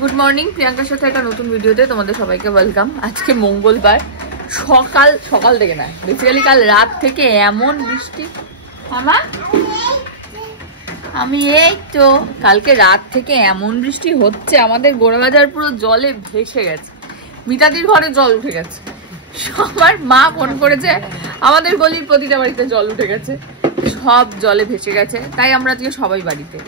Good morning, প্রিয়াঙ্কার সাথে একটা নতুন ভিডিওতে তোমাদের সবাইকে ওয়েলকাম। আজকে মঙ্গলবার সকাল থেকে না, বেসিক্যালি কাল রাত থেকে এমন বৃষ্টি। আমি এই তো কালকে রাত থেকে এমন বৃষ্টি হচ্ছে, আমাদের গোড়াবাজার পুরো জলে ভেসে গেছে। মিতাদির ঘরে জল উঠে গেছে। সবার মা ফোন করেছে, আমাদের গলির প্রতিটা বাড়িতে জল উঠে গেছে, সব জলে ভেসে গেছে। তাই আমরা আজকে সবাই বাড়িতে।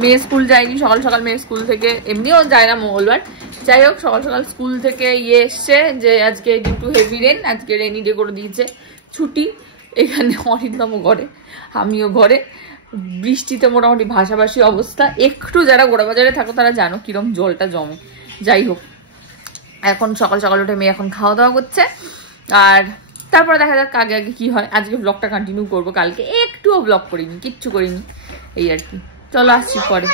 মেয়ে স্কুল যায়নি, সকাল সকাল মেয়ে স্কুল থেকে, এমনিও যায় না মঙ্গলবার, যাই হোক সকাল সকাল স্কুল থেকে এসছে যে আজকে ডিউ টু হেভি রেন, আজকে রেনি ডে করে দিয়েছে, ছুটি। এখানে অরিন্দম ঘরে, আমিও ঘরে, বৃষ্টিতে মোটামুটি ভাসাভাসি অবস্থা। একটু যারা গোড়াবাজারে থাকো তারা জানো কিরম জলটা জমে। যাই হোক, এখন সকাল সকাল উঠে মেয়ে এখন খাওয়া দাওয়া করছে, আর তারপরে দেখা যাক আগে আগে কি হয়। আজকে ব্লগটা কন্টিনিউ করবো, কালকে একটুও ব্লগ করিনি, কিচ্ছু করিনি, এই আর কি। চলো আসছি পরে।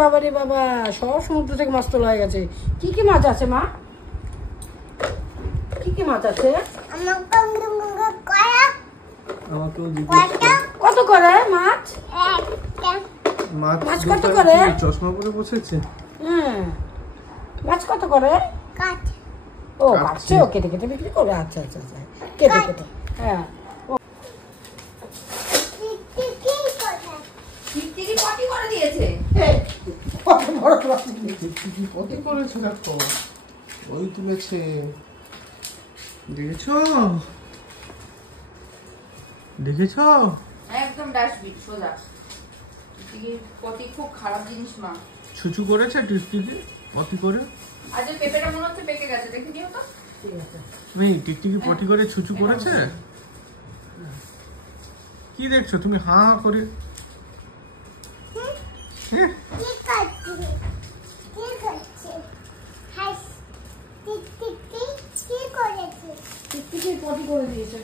বাবা রে বাবা, সব সমুদ্র থেকে মাছ তোলা হয়ে গেছে। কি কি মাছ আছে মা? কি কি মাছ আছে? কত করে মাছ? মাছ কত করে? চশমা পরে বসেছে। মাছ কত করে? ও কাটছে, ও কেটে কেটে বিক্রি করে। আচ্ছা আচ্ছা আচ্ছা, কেটে কেটে। হ্যাঁ, ওই তুলেছে, দেখেছো দেখেছো? একদম ডাস্টবিন সোজা। পটি খুব খারাপ জিনিস মা। ছুচু করেছে টিকটিকি পটি করে। আজ পেঁপেটা মনে হচ্ছে পেকে গেছে, দেখে নিও তো। ঠিক আছে। এই টিকটিকি পটি করে ছুচু করেছে। কি দেখছো তুমি হা হা করে? পটি করে দিয়েছে।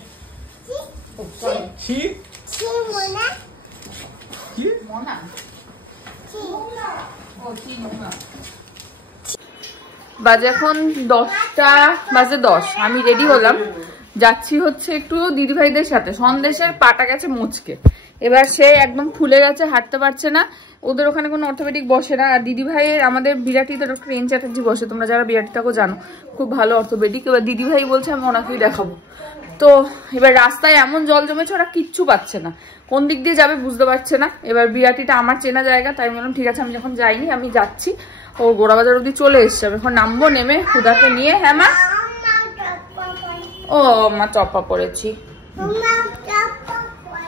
বাজে এখন 10টা বাজে 10। আমি রেডি হলাম, যাচ্ছি হচ্ছে একটু দিদিভাইদের সাথে। সন্দেশের পাটা গেছে মুচকে, এবার সে একদম ফুলে গেছে, হাঁটতে পারছে না। ওদের ওখানে কোনো অর্থোপেডিক বসে না। আর দিদিভাইয়ের আমাদের বিরাটিতে ডক্টর এন চ্যাটার্জি বসে, তোমরা যারা বিরাটি থাকো জানো, খুব ভালো অর্থোপেডিক। এবার দিদিভাই বলছে আমি ওনাকেই দেখাবো। তো এবার রাস্তায় এমন জল জমেছে, ওরা কিচ্ছু পাচ্ছে না, কোন দিক দিয়ে যাবে বুঝতে পারছে না। এবার বিরাটিটা আমার চেনা জায়গা, তাই বললাম ঠিক আছে আমি যখন যাইনি আমি যাচ্ছি। ও গোড়াবাজার অব্দি চলে এসছে, আমি এখন নামবো, নেমে হুদাকে নিয়ে। হ্যাঁ মা, ও মা চপ্পা পড়েছি।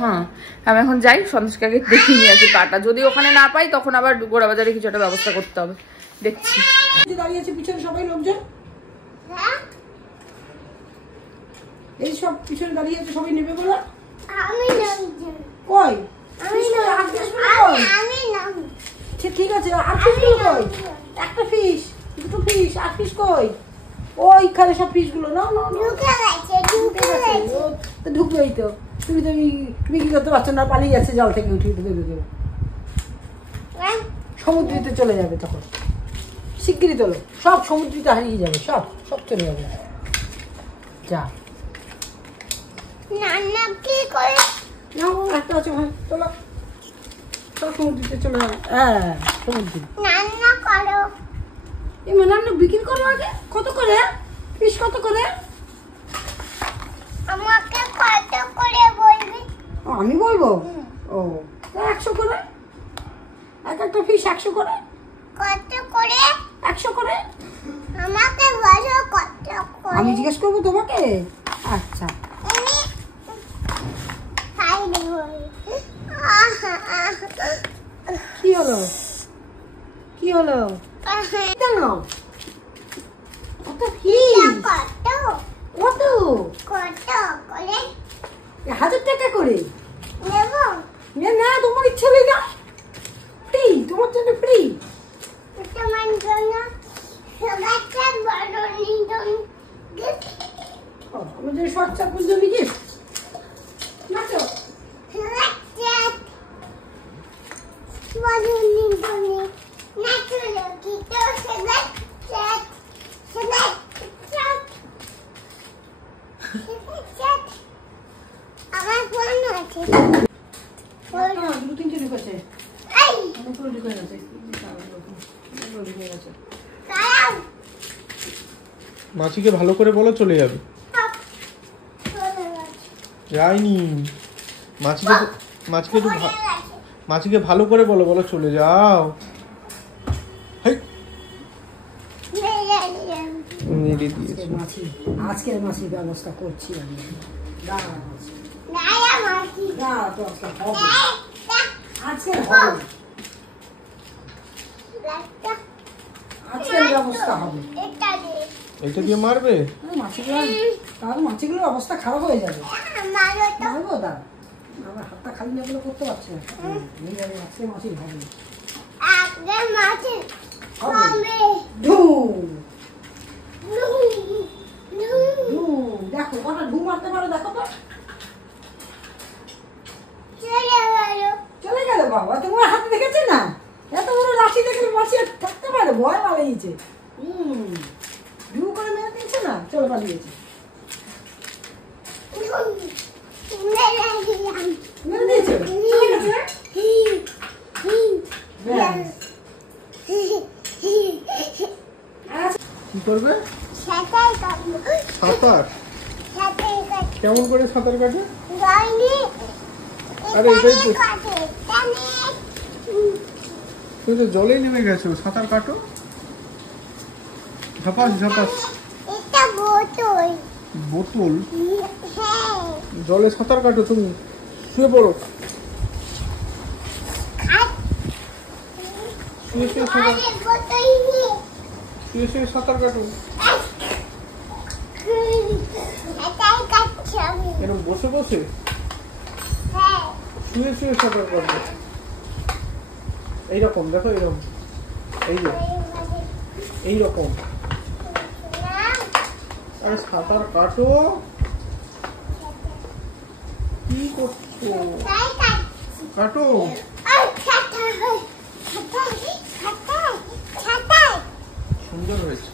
হ্যাঁ, আমি এখন যাই, সন্দেশকে আগে দেখি নিয়ে আসি পাটা। যদি ওখানে না পাই তখন আবার গোড়াবাজারে কিছু একটা ব্যবস্থা করতে হবে, দেখছি। দাঁড়িয়ে আছে পিছনে সবাই লোকজন, এই সব পিছনে দাঁড়িয়ে আছে, সবাই নেবে বলো। কই ঠিক আছে, আর ফিস গুলো কই? একটা ফিস, দুটো ফিস, আর ফিস কই? ওইখানে সব ফিস গুলো নাও নাও। ঢুকবেই তো, তুমি তো বিক্রি করতে পারছো না, পালিয়ে যাচ্ছে জল থেকে উঠে উঠে ঢুকে সমুদ্রিতে চলে যাবে। তখন শিগগিরই তোলো, সব সমুদ্রিতে হারিয়ে যাবে, সব সব চলে যাবে। যা না, একটা আছে ভাই, তোলো, সব সমুদ্রিতে চলে যাবে। হ্যাঁ সমুদ্র রান্না বিক্রি করো আগে। কত করে পিস? কত করে? আমাকে কত করে বলবি? আমি বলবো। ও 100 করে, এক একটা পিস 100 করে। কত করে? 100 করে। আমাকে বলো কত করে। আমি জিজ্ঞেস করবো তোমাকে। আচ্ছা আমি খাই দেব। কি হলো? কি হলো? কেন? কত পিস? কত কত? কত করে? 1000 টাকা করে নেব? না, তোমার ইচ্ছে হলে না, ফ্রি, তোমার জন্য ফ্রি। তোমার জন্য সবাইকে বড় নিদন আমাদের সচ্চা পুজো গিফট। নাচো সবাইকে বড় নিদন নাচলে কি তো সবাইকে আমার ফোন আছে। দু তিনটে ঢুকেছে। ঢুকে গেছে। হয়ে গেছে। কালাম মাছিকে ভালো করে বলো চলে যাবে। চলে গেছে যাইনি। মাছিকে ভালো করে বলো, বলো চলে যাও। হেই, মেরে দিয়েছে। মাছি, আজকের মাছির ব্যবস্থা করছি আমি। দাঁড়া মাছি, নায়া মাছি দাঁড়া, তো আজকে হবে, আজকের হবে, লাইটটা আজকের ব্যবস্থা হবে। এটা দে এটা দিয়ে মারবে? মাছিগুলো, তাহলে মাছিগুলোর অবস্থা খারাপ হয়ে যাবে। মারো তো মারবো দাঁড়া, আমার হাতটা খালি না বলে করতে পারছি না। এই যাবে, আজকে মাছির হবে। আগে মাছি হবে। কমে ধুম, নুন ধুম, দেখো কটা ধুম মারতে পারো, দেখো তো। চলে গেল চলে গেল বাবা, তোমার হাতে দেখেছে না? এত বড় লাঠি দেখে মাছি আর থাকতে পারে, ভয় পালিয়েছে। ধু করে মেরে দিয়েছে না, চলে পালিয়েছে। মেরে দিয়েছে, চলে গেছে। ব্যাস। আর কি করবে? সাঁতার কাটবো সাঁতার? সাঁতার কাট কেমন করে সাঁতার কাটে? গাইনি আরে এটাই তো, কাটে টানে তুমি তো জলেই নেমে গেছো, সাঁতার কাটো। ঝাপাস ঝাপাস। এটা বোতল বোতল? হ্যাঁ জলে সাঁতার কাটো তুমি? শুয়ে পড়ো, শুয়ে শুয়ে সাঁতার, আরে বোতল নিয়ে শুয়ে শুয়ে সাঁতার কাটো। এটাই কাটছি আমি এরকম বসে বসে? হ্যাঁ শুয়ে শুয়ে সাঁতার কাটবে। এইরকম দেখো, এইরকম, এই যে এইরকম। আরে সাঁতার কাটো, কি করছো? তাই কাটছি কাটো। আর ছাতা ছাতা ছাতা ছাতা সুন্দর হয়েছে।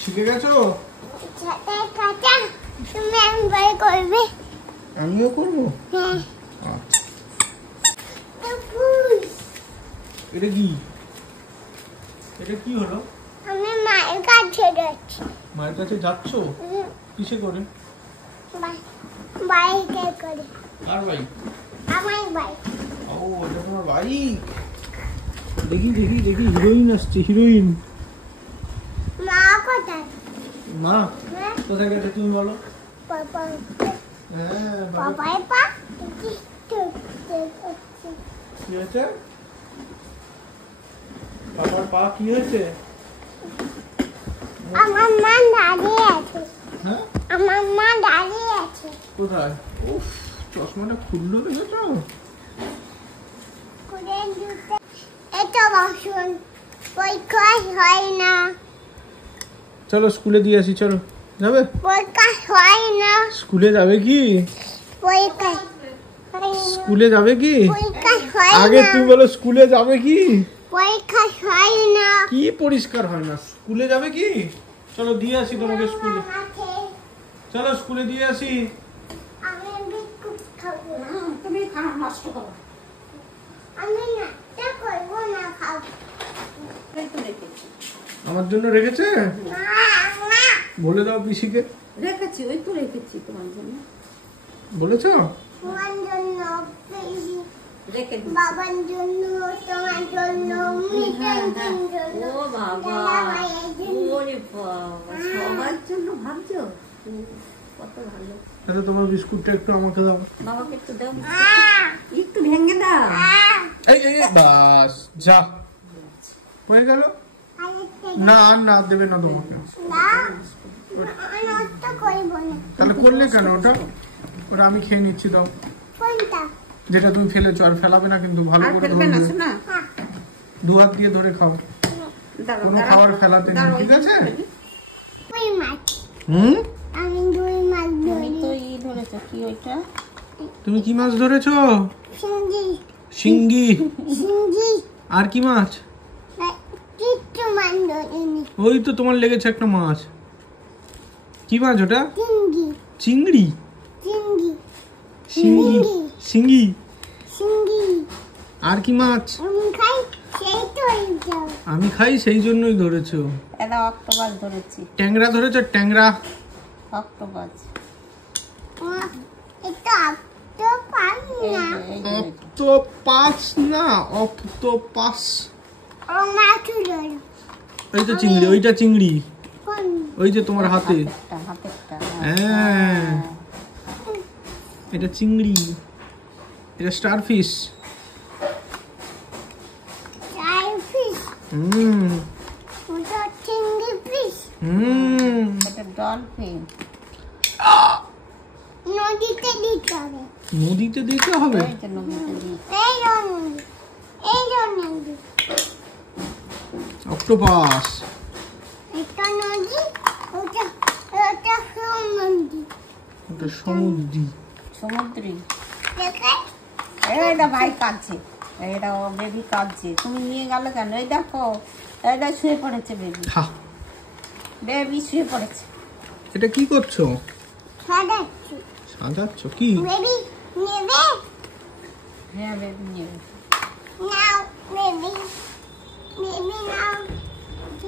শিখে গেছো? ছাতায় কাটা তুমি একবার করবে আমিও করবো। হ্যাঁ আচ্ছা, ফুল এটা কি? এটা কি হলো? আমি মায়ের কাছে যাচ্ছি মায়ের কাছে যাচ্ছো? কিসে করে? বাইকে করে আর বাইক? আমার বাইক ও, এটা তোমার বাইক। দেখি দেখি দেখি, হিরোইন আসছে, হিরোইন। মা কোথায় মা হ্যাঁ কোথায় গেছে তুমি বলো? পাপা হ্যাঁ, পাপাই পা কি হয়েছে? বাবার পা কি হয়েছে? আমার মা দাঁড়িয়ে আছে হ্যাঁ, আমার মা দাঁড়িয়ে আছে কোথায়? উফ, চশমাটা খুললো দেখেছো? করে দিতে এটা বাসন পরীক্ষা হয় না চলো স্কুলে দিয়ে আসি, চলো। যাবে? পরীক্ষা হয় না স্কুলে যাবে কি? পরীক্ষা স্কুলে যাবে কি? পরীক্ষা হয় আগে না তুমি বলো স্কুলে যাবে কি? পরীক্ষা হয় না কি পরিষ্কার হয় না? স্কুলে যাবে কি? চলো দিয়ে আসি তোমাকে স্কুলে। চলো স্কুলে দিয়ে আসি। আমি বিস্কুট খাবো তুমি খানা নষ্ট করো। আমি নাস্তা করবো না খাবো এই তো রেখেছি, আমার জন্য রেখেছে? মা বলে দাও পিসিকে। রেখেছি, ওই তো রেখেছি তোমার জন্য। বলেছো? তোমার জন্য পেয়েছি রেখে দিই। বাবার জন্য তোমার জন্য মিটার জন্য ও বাবা, দাদাভাইয়ের জন্য। ওরে বাবা, সবার জন্য ভাবছো? কত ভালো। আচ্ছা, তোমার বিস্কুটটা একটু আমাকে দাও। বাবাকে একটু দাও, আহ, একটু ভেঙে দাও। আহ, এই এই এই, বাস যা হয়ে গেল। আরেকটা না আর না দেবে না তোমাকে। দাও। আমি নষ্ট করবো না তাহলে করলে কেন ওটা? ওটা আমি খেয়ে নিচ্ছি, দাও। কোনটা যেটা তুমি ফেলেছো, আর ফেলাবে না কিন্তু, ভালো আর করে ফেলবে না, ধরবে। শোনা? হ্যাঁ, দু হাত দিয়ে ধরে খাও, দাঁড়াও, কোনো দাঁড়াও, খাবার ফেলাতে নেই, দাঁড়াও, ঠিক আছে? দুই মাছ হুম, আমি দুই মাছ আমি তো ধরি ই ধরেছো, কি ওইটা? তুমি কি মাছ ধরেছো? সিঙ্গি শিঙ্গি। সিঙ্গি আর কি মাছ? কিচ্ছু মাছ ধরিনি ওই তো তোমার লেগেছে একটা মাছ। কি মাছ ওটা? সিঙ্গি চিংড়ি? সিঙ্গি শিঙ্গি? সিঙ্গি শিঙ্গি। সিঙ্গি আর কি মাছ? আমি খাই সেই তো এইটা আমি খাই সেই জন্যই ধরেছো। এটা অক্টোপাস ধরেছি। ট্যাংরা ধরেছো? ট্যাংরা। অক্টোপাস। এটা তো পারি না অক্টোপাস না, অক্টোপাস। ও মাছু ধরো ওইটা চিংড়ি, ওইটা চিংড়ি, কোন ওই যে তোমার হাতে। হাতেরটা। হ্যাঁ, এটা চিংড়ি, এটা স্টারফিশ। চাই ফিশ হুম ওটা চিংড়ি ফিশ হুম। এটা ডলফিন। নদীতে দিতে হবে নদীতে দিতে হবে। এই যে নদীতে দিই। এই নদী অক্টোপাস। এটা নদী ওটা ওটা নদী ওটা সমুদ্রি। সমুদ্রী। দেখে এটা ভাই কাঁদছে, এটা ও বেবি কাঁদছে। তুমি নিয়ে গেলে কেন? এই দেখো, এটা শুয়ে পড়েছে বেবি। হা, বেবি শুয়ে পড়েছে। এটা কি করছো? সাদাচ্ছি সাজাচ্ছ কি? বেবি নেবে হ্যাঁ বেবি নিয়ে। নাও বেবি বেবি নাও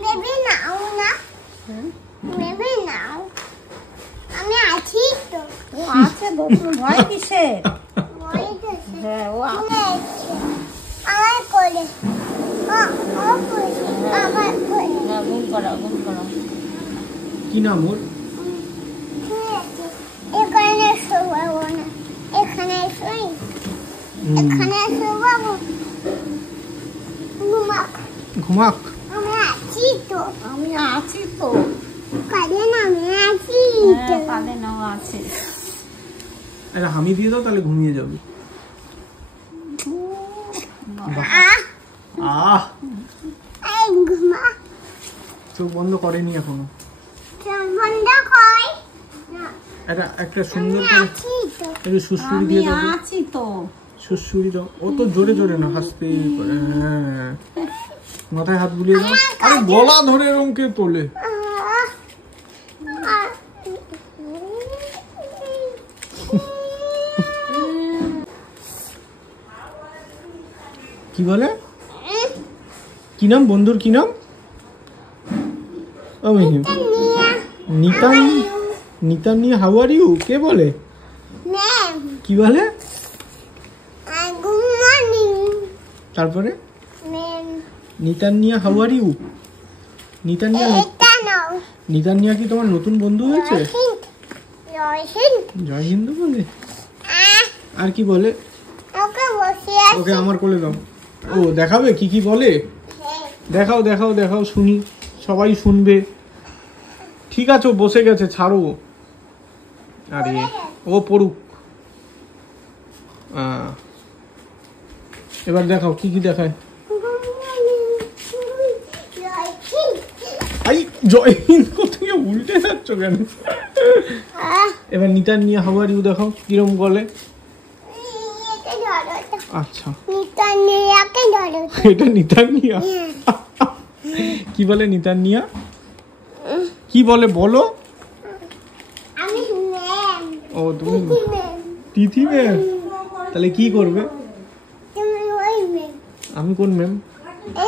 বেবি নাও না বেবি নাও আমি আছি তো ও আছে তো, তুমি ভয় কিসের? ওই দেখে হ্যাঁ ও তুমি আছো আমার কোলে ও কোলে আমার কোলে গুম করাও, গুম করাও। কি নাম ওর? ঠিক আছে এখানে শোয়াবো না এখানে শুই এখানে শোয়াবো ঘুমাক ঘুমাক। আমি আছি তো আমি আছি তো। কাঁদে না আমি আছি তো হ্যাঁ কাঁদে নাও আছে। এটা হামি দিয়ে দাও, তাহলে ঘুমিয়ে যাবে। আহ আহ, এই ঘুমা চোখ বন্ধ করেনি এখনো। বন্ধ কই না এটা একটা আমি সুন্দর করে আছি তো একটু সুড়সুড়ি আমি দিয়ে দাও তো। আছি তো। সুড়সুড়ি দাও। ও তো জোরে জোরে না, হাসতে করে। হ্যাঁ, মাথায় হাত বুলিয়ে দাও। আরে গলা ধরে এরকম কে তোলে? আহ, আহ, কি বলে? কি নাম বন্ধুর? কি নাম? ও মিহিম। নিতান, নিতানি হাউ আর ইউ? কে বলে? ম্যাম কি বলে? গুড মর্নিং তারপরে ম্যাম নিতানিয়া হাউ আর ইউ? নিতানিয়া, এটা নাও নিতানিয়া কি তোমার নতুন বন্ধু হয়েছে? রহিন জয় হিন্দ বলে। আহ আর কি বলে? ওকে বসে আছে ওকে আমার কোলে দাও। ও দেখাবে কি কি বলে? দেখাও দেখাও দেখাও, শুনি, সবাই শুনবে। ঠিক আছে, ও বসে গেছে, ছাড়ো। আরে ও পড়ুক। এবার দেখাও কি কি দেখায়। আই জয় হিন্দ কোথায় উল্টে যাচ্ছ কেন? এবার নিতান নিয়ে হাউ আর ইউ দেখাও, কিরম বলে। আচ্ছা, এটা নিতান নিয়া। কি বলে নিতান নিয়া? কি বলে বলো? আমি ম্যাম ও তুমি ম্যাম তিথি ম্যাম। তাহলে কি করবে? তুমি ওই ম্যাম আমি কোন ম্যাম?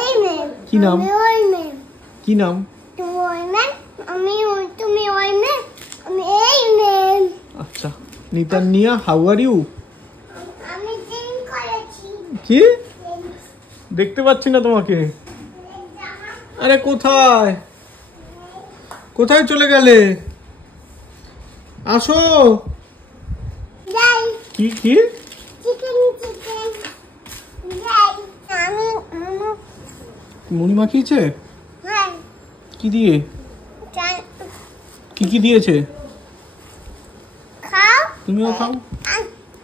এই ম্যাম কি নাম? আমি ওই ম্যাম কি নাম? তুমি ওই ম্যাম আমি তুমি ওই ম্যাম আমি এই ম্যাম আচ্ছা, নিতান নিয়া হাউ আর ইউ? আমি চেঞ্জ করেছি কি? দেখতে পাচ্ছি না তোমাকে। আরে কোথায় কোথায় চলে গেলে? আসো। যাই কি কি? চিকেন চিকেন যাই আমি মুড়ি মাখিয়েছে? হ্যাঁ কি দিয়ে? কি কি দিয়েছে? খাও তুমিও খাও।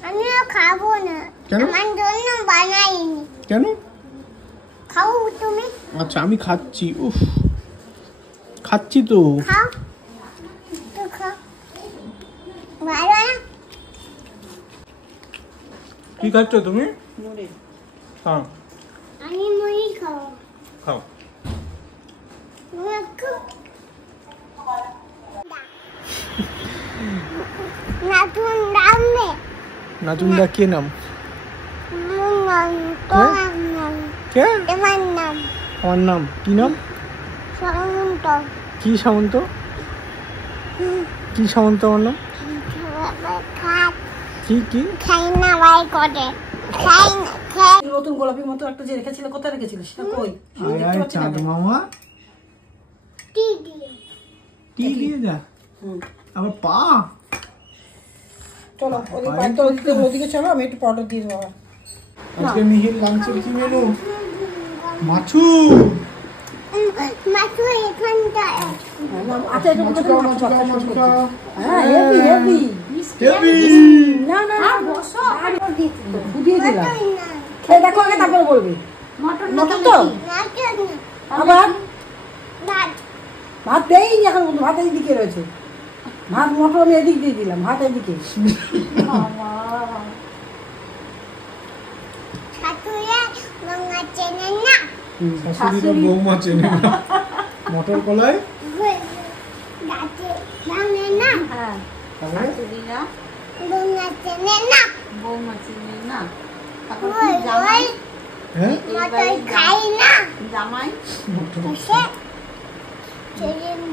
আমিও খাবো না কেন? আমার জন্য বানাইনি কেন? খাও তুমি আচ্ছা আমি খাচ্ছি। উফ, খাচ্ছি তো। খাও তো খাও ভালো না কি খাচ্ছ তুমি? মুড়ি। হ্যাঁ আমি মুড়ি খাবো খাও। তুমি একটু নতুন দামে নাজুনদা কে নাম? কে? আমার নাম কি নাম? কি সামন্ত? কি সামন্ত আমার নাম? কি কি? নতুন গোলাপি মতো একটা যে রেখেছিল, কোথায় রেখেছিল সেটা কই? চাঁদ মামা টি দিয়ে যা। আবার পা। চলো ওদিকে চলো, আমি একটু পাউডার দিয়ে দেবো। আজকে মিহির লাঞ্চের কি মেনু? মাছু। আচ্ছা, এটা মাছু খাও। হ্যাঁ, হেভি হেভি হেভি। না না বসো, দিয়ে দিলাম। খেয়ে দেখো আগে, তারপরে বলবি। মটর তো আবার ভাত দেয়নি এখন, ভাত এইদিকে রয়েছে। ভাত মটর আমি এদিক দিয়ে দিলাম, ভাত এদিকে। শাশুড়ির বৌমা চেনে না মটর কলাই।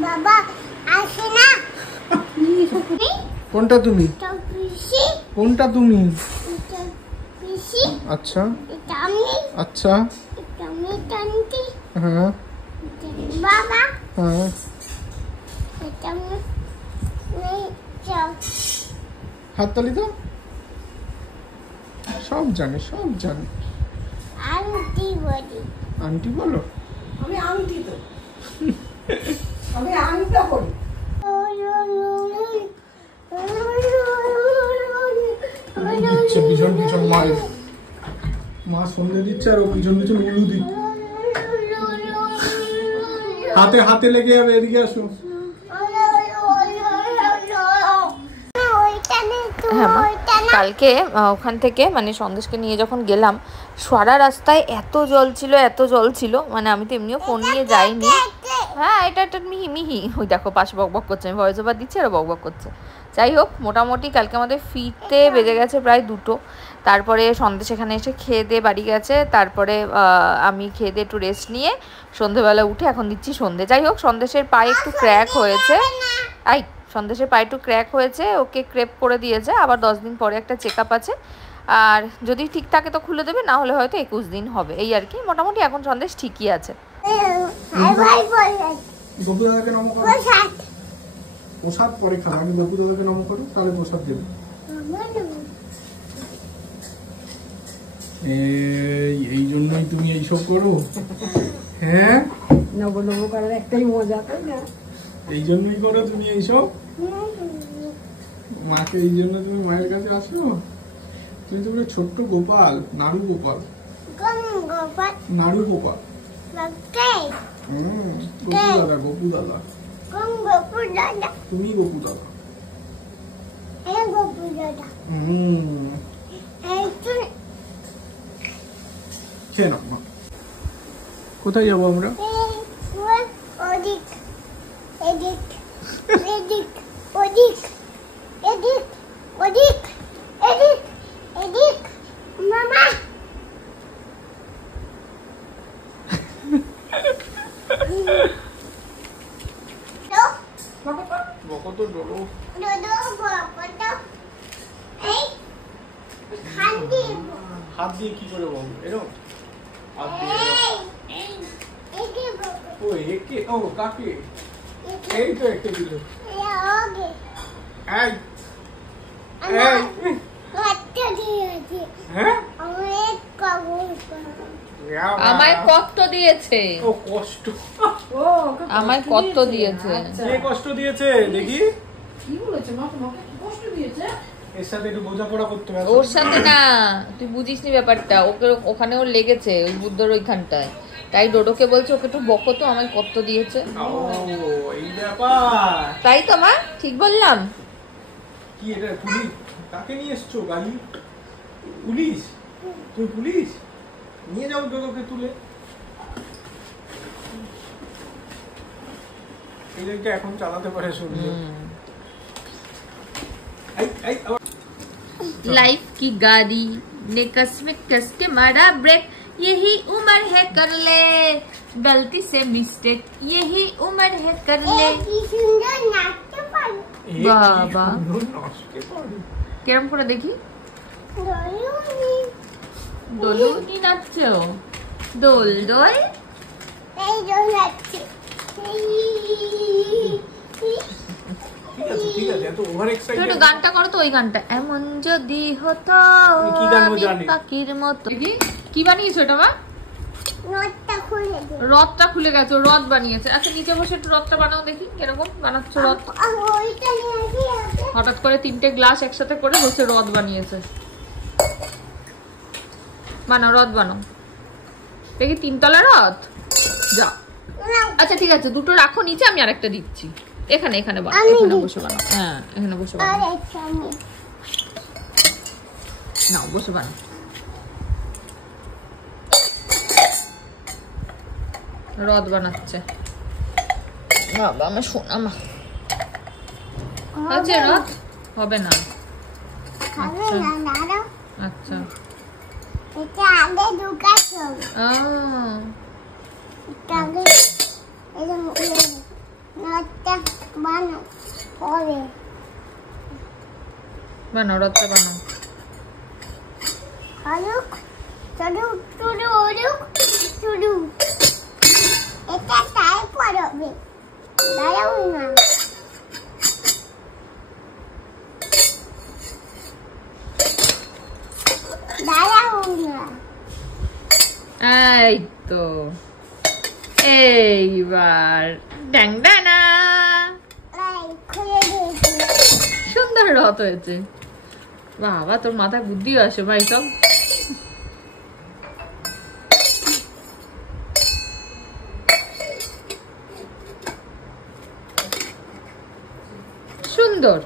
বাবা আসে না। কোনটা তুমি? কোনটা তুমি? আচ্ছা আচ্ছা হ্যাঁ বাবা হ্যাঁ। হাততালি তো। সব জানে, সব জানে। আন্টি বলো। আমি আংটি তো, আমি আংটা করি। পিছন পিছন মায়ের মা সন্ধে দিচ্ছে আর ও পিছন পিছন উলু দিচ্ছে। হাতে হাতে লেগে যাবে, এদিকে আসো। হ্যাঁ মা, কালকে ওখান থেকে মানে সন্দেশকে নিয়ে যখন গেলাম, সারা রাস্তায় এত জল ছিল, এত জল ছিল, মানে আমি তো এমনিও ফোন নিয়ে যাইনি। হ্যাঁ, এটা একটা মিহি মিহি, ওই দেখো পাশে বকবক করছে, আমি ভয়েস ওভার দিচ্ছি আর বকবক করছে। যাই হোক, মোটামুটি কালকে আমাদের ফিরতে বেজে গেছে প্রায় 2টো। তারপরে সন্দেশ এখানে এসে খেয়ে দিয়ে বাড়ি গেছে। তারপরে আমি খেয়ে দিয়ে একটু রেস্ট নিয়ে সন্ধেবেলা উঠে এখন দিচ্ছি সন্ধে। যাই হোক, সন্দেশের পায়ে একটু ক্র্যাক হয়েছে। সন্দেশের পায়ে একটু ক্র্যাক হয়েছে, ওকে ক্রেপ করে দিয়েছে। আবার 10 দিন পরে একটা চেক আপ আছে, আর যদি ঠিক থাকে তো খুলে দেবে, না হলে হয়তো 21 দিন হবে, এই আর কি। মোটামুটি এখন সন্দেশ ঠিকই আছে। গপু দাদাকে নম করো। প্রসাদ পরে খাও, আমি গপু দাদাকে নম করো, তাহলে প্রসাদ দেবে। এই জন্যই তুমি এইসব করো? হ্যাঁ, নবো নবো করার একটাই মজা, তাই না? এই জন্যই করো তুমি এইসব? মাকে এই জন্য তুমি মায়ের কাছে আসো? তুমি তো ছোট্ট গোপাল, নাড়ু গোপাল। নাড়ু গোপাল। গপু দাদা, গপু দাদা। তুমি গপু দাদা। খেয়ে নাও মা। কোথায় যাবো আমরা? মামা হাত দিয়ে কি করে বলবো? এরকম হাত দিয়ে। ও একে, ও কাকে? এই তো একে দিল। এই হ্যাঁ, আমায় কত দিয়েছে, ও কষ্ট। আমায় কত দিয়েছে। কে কষ্ট দিয়েছে দেখি? কি বলেছে মা তোমাকে? কি কষ্ট দিয়েছে? এর সাথে একটু বোঝাপড়া করতে হবে। ওর সাথে না, তুই বুঝিসনি ব্যাপারটা। ওকে ওখানে ওর লেগেছে, ওই বুদ্ধর ওইখানটায়। তাই ডোডোকে বলছে ওকে একটু বকো তো, আমায় কত দিয়েছে। ও এই ব্যাপার। তাই তো মা, ঠিক বললাম? কি এটা পুলিশ? কাকে নিয়ে এসছো গাড়ি? পুলিশ? তুই পুলিশ? নিয়ে যাও ডোডোকে তুলে। এদেরকে এখন চালাতে পারে শুনলে। लाइफ की गाड़ी ने कस में कस के मारा ब्रेक, यही उम्र है कर ले गलती से मिस्टेक, यही उम्र है कर ले। বাবা কেরম করে দেখি, দোলুনি নাচছো, দোল দোল। ঠিক আছে এত ওভার এক্সাইটেড। একটু গানটা করো তো, ওই গানটা এমন যদি হতো কি গান আমি জানি? পাখির মতো। কি বানিয়েছো এটা মা? রথটা খুলে গেছে, রথ বানিয়েছে। আচ্ছা নিচে বসে একটু রথটা বানাও দেখি, কিরকম বানাচ্ছো রথ। হঠাৎ করে 3টে গ্লাস একসাথে করে বসে রথ বানিয়েছে। বানাও রথ বানাও দেখি, 3 তলা রথ। যা আচ্ছা ঠিক আছে, দুটো রাখো নিচে, আমি আরেকটা দিচ্ছি। এখানে এখানে বানাও, এখানে বসে বানাও। হ্যাঁ এখানে বসে বানাও, নাও বসে বানাও। রথ বানাচ্ছে বাবা আমার সোনা মা। আচ্ছা রথ হবে না। আচ্ছা বানাও রথটা বানাও। এটা তাই পড়বে, দাঁড়াও না। দাঁড়াও না। এই তো এইবার ড্যাং ডানা খুলে দিয়েছি। সুন্দর রথ হয়েছে। বাবা তোর মাথায় বুদ্ধি আসে ভাই সব। সুন্দর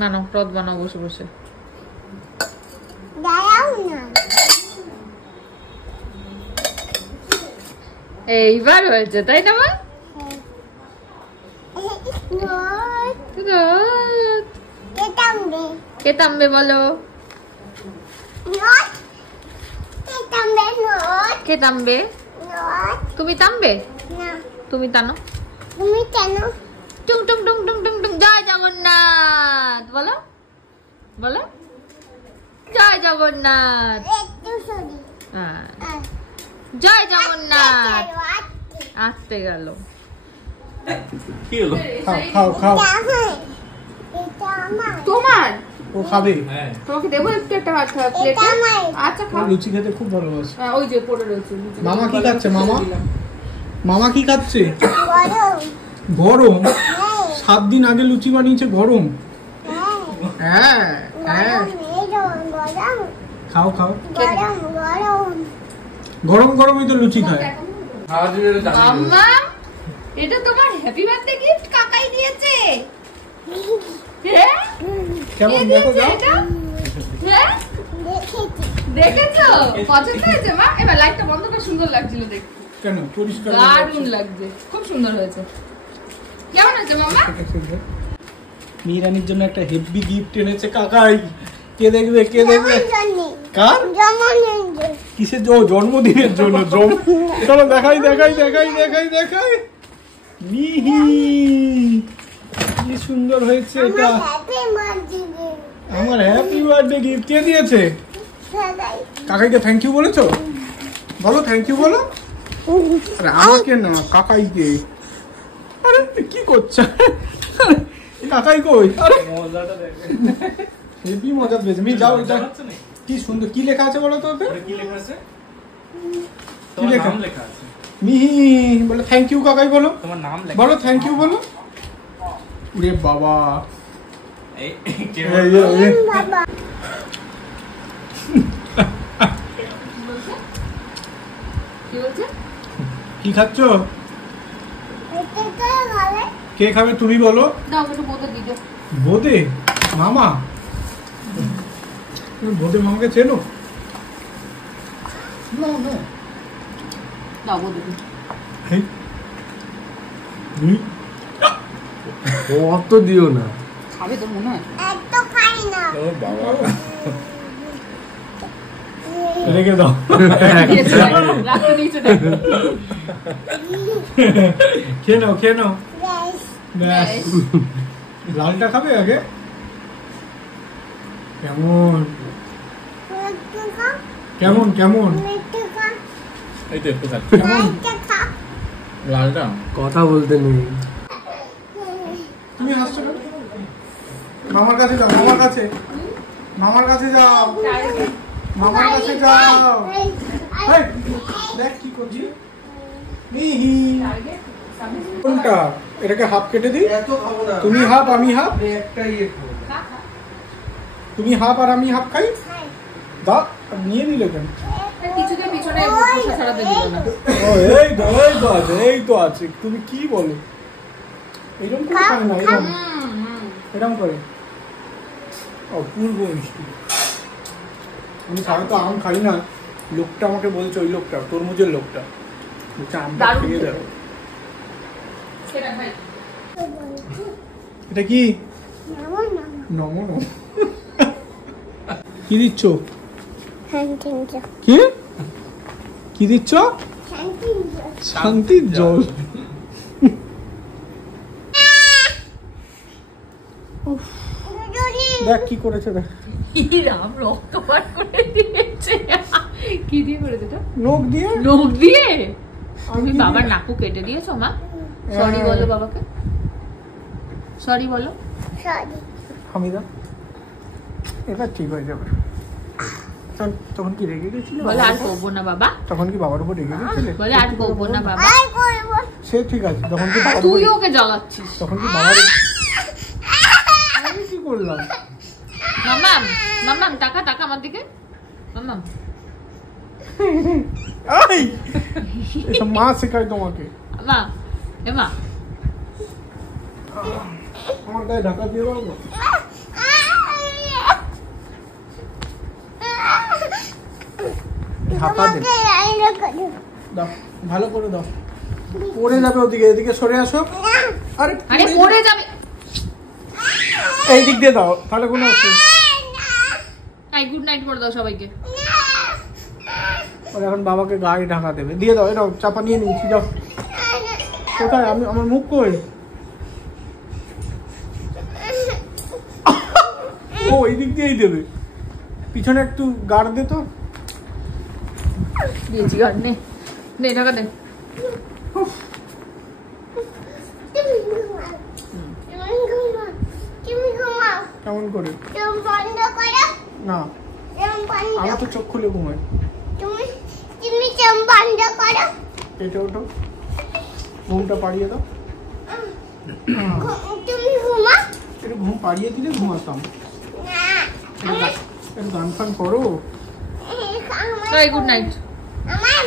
বানাও রথ বানাও বসে বসে। দাঁড়াও না। এইবার হয়েছে তাই না মা? রথ কে থামবে বলো? কে থামবে? তুমি থামবে? তুমি টানো। তুমি কেন? টুং টুং টুং টুং টুং টুং। জয় জগন্নাথ বলো, বলো জয় জগন্নাথ। একটু সরি। হ্যাঁ জয় জগন্নাথ। আসতে গেল। কি হলো? খাও খাও খাও। এটা আমার। তোমার? ও খাবে। তোমাকে দেবো একটু একটা ভাত খাওয়া প্লেটে? আচ্ছা খাও। লুচি খেতে খুব ভালোবাসে। ওই যে পড়ে রয়েছে। মামা কি খাচ্ছে? মামা মামা কি খাচ্ছে? গরম। গরম? হ্যাঁ 7 দিন আগে লুচি বানিয়েছে গরম। হ্যাঁ হ্যাঁ হ্যাঁ গরম। খাও খাও। গরম গরম। গরম গরমই তো লুচি খায়। মাম্মা এটা তোমার হ্যাপি বার্থডে গিফট কাকাই দিয়েছে। হ্যাঁ কেমন কে দেখো দিয়েছে যাও। এটা? হ্যাঁ দেখেছি। দেখেছো? পছন্দ হয়েছে মা? এবার লাইটটা বন্ধ করে, সুন্দর লাগছিল দেখতে। কেন পরিষ্কার দারুণ লাগছে, খুব সুন্দর হয়েছে। কেমন হয়েছে মাম্মা? মিরানির জন্য একটা হেভি গিফট এনেছে কাকাই। কে দেখবে কে দেখবে? কার জন্মদিন। কিসের জন্মদিনের জন্য? চলো দেখাই দেখাই দেখাই দেখাই দেখাই। মিহি কি সুন্দর হয়েছে এটা। Happy birthday. আমার হ্যাপি বার্থডে গিফট কে দিয়েছে? সবাই। কাকাইকে থ্যাংক ইউ বলেছো? বলো থ্যাংক ইউ বলো। আরে আমাকে না কাকাইকে। আরে কি করছে কাকাই কই? আরে মজাটা দেখে হেভি মজা পেয়েছে। মি যাও এটা কি সুন্দর। কি লেখা আছে বলো তো ওতে? কি লেখা আছে? কি লেখা? নাম লেখা আছে। মিহি বলো থ্যাংক ইউ কাকাই বলো। তোমার নাম লেখা। বলো থ্যাংক ইউ বলো। ওরে বাবা এই কে এই বললো? এই বাবা। কি বলছে? কি খাচ্ছ? এটা কে খাবে? কে খাবে তুমি বলো? দাও একটু বোতল দিতে। বোদে মামা। তুমি বোদে মামাকে চেনো? দাও বোতল। অত দিও না। খাবে তো মনে হয়। এত খাই না। ও বাবা রেখে দাও। রাখতে দিয়েছো না। খেয়ে নাও খেয়ে নাও। বেশ। ব্যাস। লালটা খাবে আগে? কেমন একটু খা, কেমন কেমন একটু খা, এই তো একটু খাচ্ছি কেমন? একটু খা। লালটা কথা বলতে নেই। তুমি হাসছো না? মামার কাছে যাও, মামার কাছে, মামার কাছে যাও, মামার কাছে যাও। এই, এই, দেখ কি করছি। মিহি। কোনটা? এটাকে হাফ কেটে দিই। তুমি হাফ আমি হাফ। তুমি হাফ আর আমি হাফ খাই। দাও, নিয়ে নিলে কেন? কিছুদিন পিছনে খোসা ছাড়াতে দিল না। ও, এই তো এই তো আছে, এই তো আছে। তুমি কি বলো? এরকম করে খায় না, এরকম এরকম করে। অপূর্ব মিষ্টি। আমি সাধারণত আম খাই না, লোকটা আমাকে বলছে, ওই লোকটা তরমুজের লোকটা বলছে আমটা দারুণ খেয়ে খেতে। দেখো। সেটা ভাই। এটা কি? নামো, নামো। নমো নমো। কি দিচ্ছ? শান্তি জল, কি কি দিচ্ছ? শান্তি জল। শান্তির জল। দুজনে দেখ কি করেছে, দেখ রাম রক্তপাত করে দিয়েছে। কি দিয়ে করেছে এটা? নখ দিয়ে। নখ দিয়ে? আমি তুমি কি বাবার দিয়ে? নাকু কেটে দিয়েছো মা? সরি বলো বাবাকে, সরি বলো। সরি। হামিদা এবার ঠিক হয়ে যাবে। তখন কি রেগে গেছিল? বলে আর করবো না বাবা, তখন কি বাবার উপর রেগে গেছিলে? বলে আর করবো না বাবা। আর করবো। সে ঠিক আছে, তখন কি বাবার তুই উপর- ওকে জ্বালাচ্ছিস। তখন কি বাবার আমি কি করলাম? মামাম মামাম টাকা টাকা আমার দিকে মামাম। এই এটা মা শেখায় তোমাকে। মা এমা আমার গায়ে ঢাকা দিয়ে পারবো? ঢাকা দে, দাও ভালো করে দাও। পড়ে যাবে ওদিকে, এদিকে সরে আসো। আরে আরে পড়ে যাবে। এই দিক দিয়ে দাও, তাহলে কোনো অসুবিধা। তাই গুড নাইট করে দাও সবাইকে। ওর এখন বাবাকে গায়ে ঢাকা দেবে, দিয়ে দাও। এটাও চাপা নিয়ে নিয়েছি, যাও। কোথায়? আমি আমার মুখ কই? ও এই দিক দিয়েই দেবে। পিছনে একটু গাড় দে তো। দিয়েছি গান নে নে টাকা দে। তুমি ঘুমাও। কেমন করে? তুমি বন্ধ করো। না, তুমি বন্ধ আমার তো চোখ খুলে ঘুমায়। তুমি তুমি চোখ বন্ধ করো। এটা ওঠো, ঘুমটা পাড়িয়ে দাও। তুমি ঘুমাও। একটু ঘুম পাড়িয়ে দিলে ঘুমাতাম। না একটু গান ফান করো। Good night. আমার